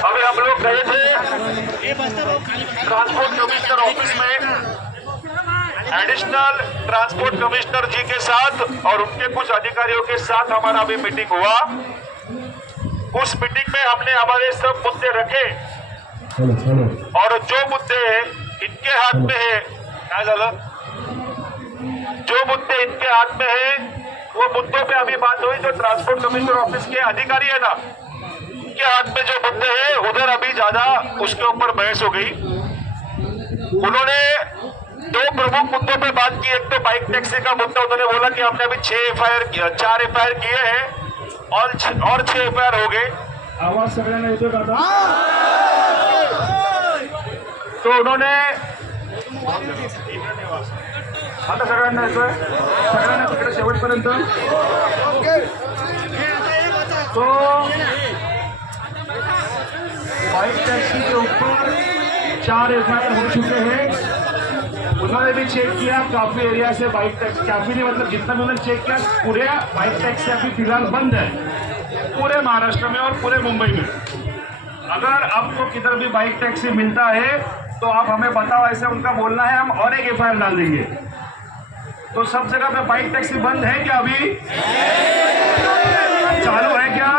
अभी हम लोग गए थे ट्रांसपोर्ट कमिश्नर ऑफिस में एडिशनल ट्रांसपोर्ट कमिश्नर जी के साथ और उनके कुछ अधिकारियों के साथ हमारा अभी मीटिंग हुआ। उस मीटिंग में हमने हमारे सब मुद्दे रखे और जो मुद्दे इनके हाथ में है, क्या झालं, जो मुद्दे इनके हाथ में है वो मुद्दों पे अभी बात हुई। जो ट्रांसपोर्ट कमिश्नर ऑफिस के अधिकारी है ना, के हाथ में जो मुद्दे हैं उधर अभी ज्यादा उसके ऊपर बहस हो गई। उन्होंने दो प्रमुख मुद्दों पे बात की। एक तो बाइक टैक्सी का मुद्दा, उन्होंने बोला कि हमने अभी 4 एफआईआर किए हैं और 6 एफआईआर हो गए। आवाज सगळ्यांना येतोय का आता? तो उन्होंने आता सगळ्यांना येतोय, सगळ्यांना तिकडे शेवटपर्यंत। तो बाइक टैक्सी के ऊपर 4 एफआईआर हो चुके हैं। उन्होंने भी चेक किया काफी एरिया से बाइक टैक्सी, काफी नहीं मतलब जितना भी उन्होंने चेक किया, पूरे बाइक टैक्सी अभी फिलहाल बंद है पूरे महाराष्ट्र में और पूरे मुंबई में। अगर आपको किधर भी बाइक टैक्सी मिलता है तो आप हमें बताओ, ऐसे उनका बोलना है, हम और एक एफआईआर डाल देंगे। तो सब जगह पे बाइक टैक्सी बंद है क्या? अभी चालू है क्या?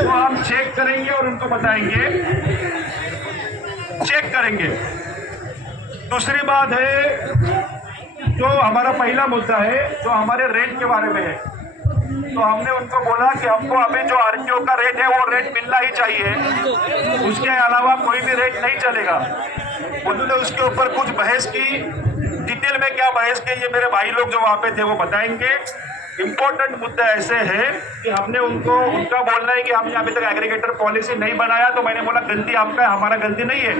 तो हम चेक करेंगे और उनको बताएंगे, चेक करेंगे। दूसरी बात है, जो हमारा पहला मुद्दा है जो हमारे रेट के बारे में है, तो हमने उनको बोला कि हमको अभी जो आरटीओ का रेट है वो रेट मिलना ही चाहिए, उसके अलावा कोई भी रेट नहीं चलेगा। उन्होंने उसके ऊपर कुछ बहस की, डिटेल में क्या बहस की ये मेरे भाई लोग जो वहाँ पे थे वो बताएंगे। इंपॉर्टेंट मुद्दा ऐसे है कि हमने उनका बोलना है कि हमने अभी तक एग्रीगेटर पॉलिसी नहीं बनाया। तो मैंने बोला गलती आपका है, हमारा गलती नहीं है।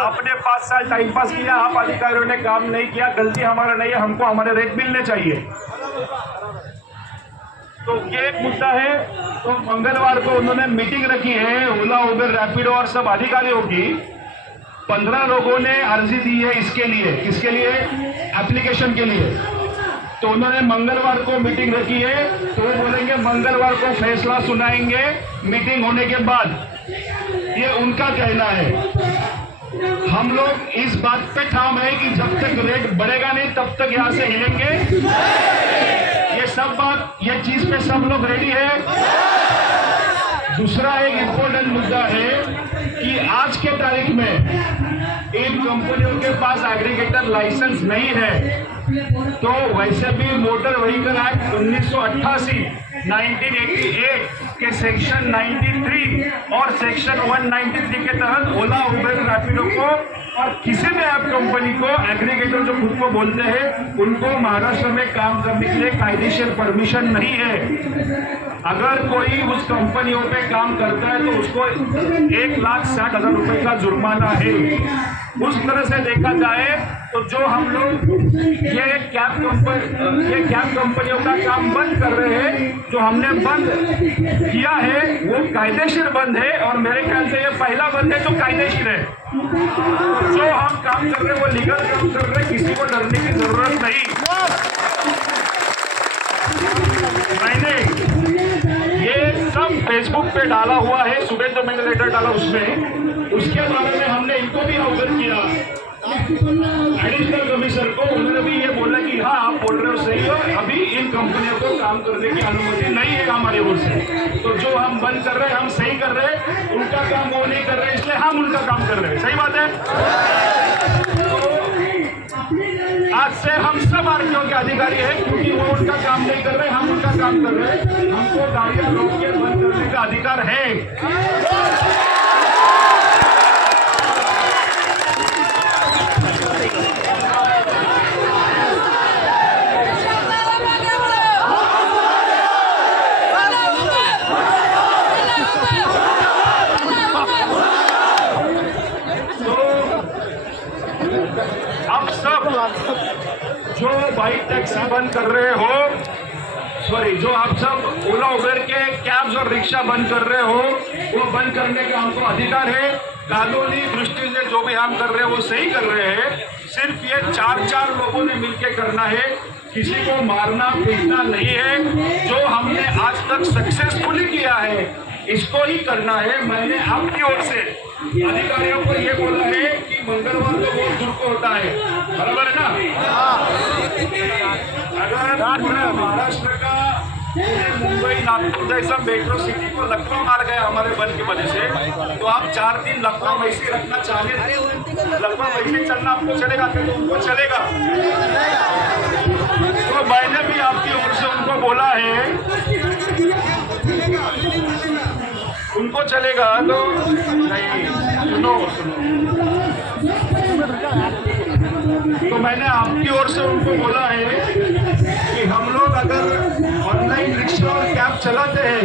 आपने 5 साल टाइम पास किया, आप अधिकारियों ने काम नहीं किया, गलती हमारा नहीं है, हमको हमारे रेट मिलने चाहिए। तो ये एक मुद्दा है। तो मंगलवार को उन्होंने मीटिंग रखी है ओला, उबर, रैपिडो और सब अधिकारियों की। 15 लोगों ने अर्जी दी है इसके लिए, किसके लिए? एप्लीकेशन के लिए। तो उन्होंने मंगलवार को मीटिंग रखी है, तो वो बोलेंगे मंगलवार को फैसला सुनाएंगे मीटिंग होने के बाद। ये उनका कहना है। हम लोग इस बात पे ठाम है कि जब तक रेट बढ़ेगा नहीं तब तक यहां से हिलेंगे। ये सब बात, ये चीज पे सब लोग रेडी है। दूसरा एक इंपॉर्टेंट मुद्दा है कि आज के तारीख में इन कंपनियों के पास एग्रीगेटर लाइसेंस नहीं है। तो वैसे भी मोटर व्हीकल एक्ट 1988 के सेक्शन 93 और सेक्शन 193 के तहत ओला, उबर, रैपिडो को और किसी भी ऐप कंपनी को, एग्रीगेटर जो खुद को बोलते हैं, उनको महाराष्ट्र में काम करने के लिए कायदेशीर परमिशन नहीं है। अगर कोई उस कंपनियों पे काम करता है तो उसको 1,60,000 रुपए का जुर्माना है। उस तरह से देखा जाए तो जो हम लोग ये कैब कंपनियों का काम बंद कर रहे हैं, जो हमने बंद किया है वो कायदेशीर बंद है और मेरे ख्याल से ये पहला बंद है जो कायदेशीर है। जो हम काम कर रहे हैं वो लीगल काम कर रहे हैं, किसी को डरने की जरूरत नहीं। मैंने ये सब फेसबुक पे डाला हुआ है, सुबह जो मैंने लेटर डाला उसमें, उसके बारे में हमने इनको भी अवगत किया एडिशनल कमिश्नर को। उन्होंने भी ये बोला कि हाँ आप बोल रहे हो सही हो, अभी इन कंपनियों को काम करने की अनुमति नहीं है हमारी ओर से। तो जो हम बंद कर रहे हैं हम सही कर रहे हैं, उनका काम वो नहीं कर रहे, इसलिए हम उनका काम कर रहे हैं। सही बात है। तो आज से हम सब आरटीओ के अधिकारी हैं, क्योंकि वो उनका काम नहीं कर रहे, हम उनका काम कर रहे हैं। हमको गाड़ियां रोक के बंद करने का अधिकार है। आप सब जो बाइक टैक्सी बंद कर रहे हो, जो आप सब ओला, उबर के कैब्स और रिक्शा बंद कर रहे हो, वो बंद करने का हमको अधिकार है। कानूनी दृष्टि से जो भी हम कर रहे हैं वो सही कर रहे हैं। सिर्फ ये 4 लोगों ने मिलकर करना है। किसी को मारना पीटना नहीं है। जो हमने आज तक सक्सेसफुली किया है इसको ही करना है। मैंने आपकी ओर से अधिकारियों को ये बोला है कि मंगलवार को वोट दूर को होता है, बराबर है ना? अगर पूरा महाराष्ट्र का मुंबई नागपुर जैसा मेट्रो सिटी को लखनऊ मार गया हमारे बल की वजह से, तो आप 4 दिन लखनऊ वैसे रखना चाहिए। लखनऊ वैसे चलना आपको चलेगा तो उनको चलेगा। तो मैंने भी आपकी ओर से उनको बोला है उनको चलेगा तो नहीं। सुनो तो मैंने आपकी ओर से उनको बोला है कि हम लोग अगर ऑनलाइन रिक्शा और कैब चलाते हैं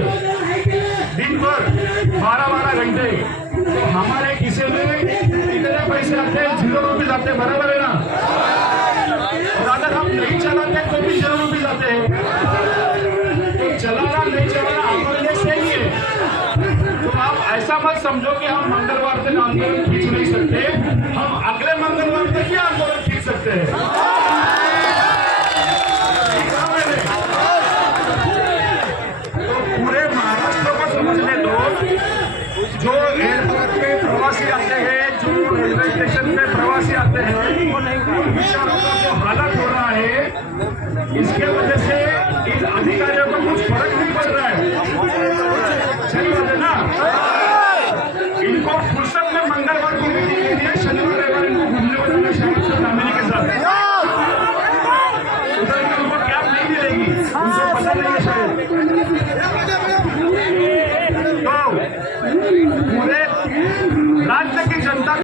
दिन भर 12-12 घंटे, तो हमारे किसी में कितने पैसे आते हैं? 0 रुपये आते हैं, बराबर है ना? और अगर हम नहीं चलाते तो भी 0 रुपये आते हैं। तो चलाना नहीं चलाना हमारे लिए सही है। तो आप ऐसा मत समझो कि हम मंगलवार तक आंदोलन खींच नहीं सकते, हम अगले मंगलवार तक ही आंदोलन खींच सकते हैं। तो पूरे महाराष्ट्र को समझने दो, जो एयरपोर्ट पे प्रवासी आते हैं, जो रेलवे स्टेशन पे प्रवासी आते हैं, बेचारों का जो हालत हो रहा है, इसके वजह